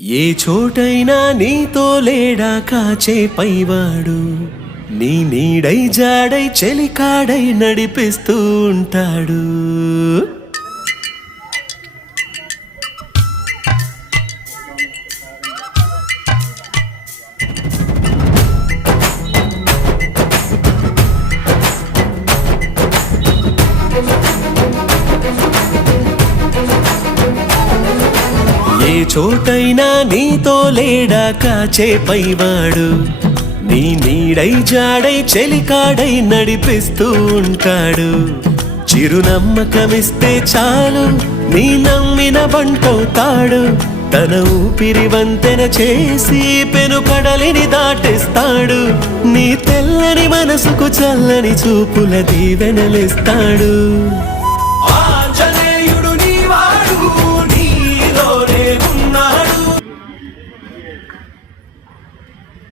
ఏ చోటైనా నీతో లేడా కాచే పైవాడు, నీ నీడై జాడై చెలికాడై నడిపిస్తూ ఉంటాడు. ఏ చోటైనా నీతో లేడా కాచే పైవాడు, నీ నీడై జాడై చెలికాడై నడిపిస్తూ ఉంటాడు. చిరునమ్మకమిస్తే చాలు నీ నమ్మిన బంటవుతాడు. తన ఊపిరి వంతెన చేసి పెను కడలిని దాటేస్తాడు. నీ తెల్లని మనసుకు చల్లని చూపుల దీవెనలిస్తాడు.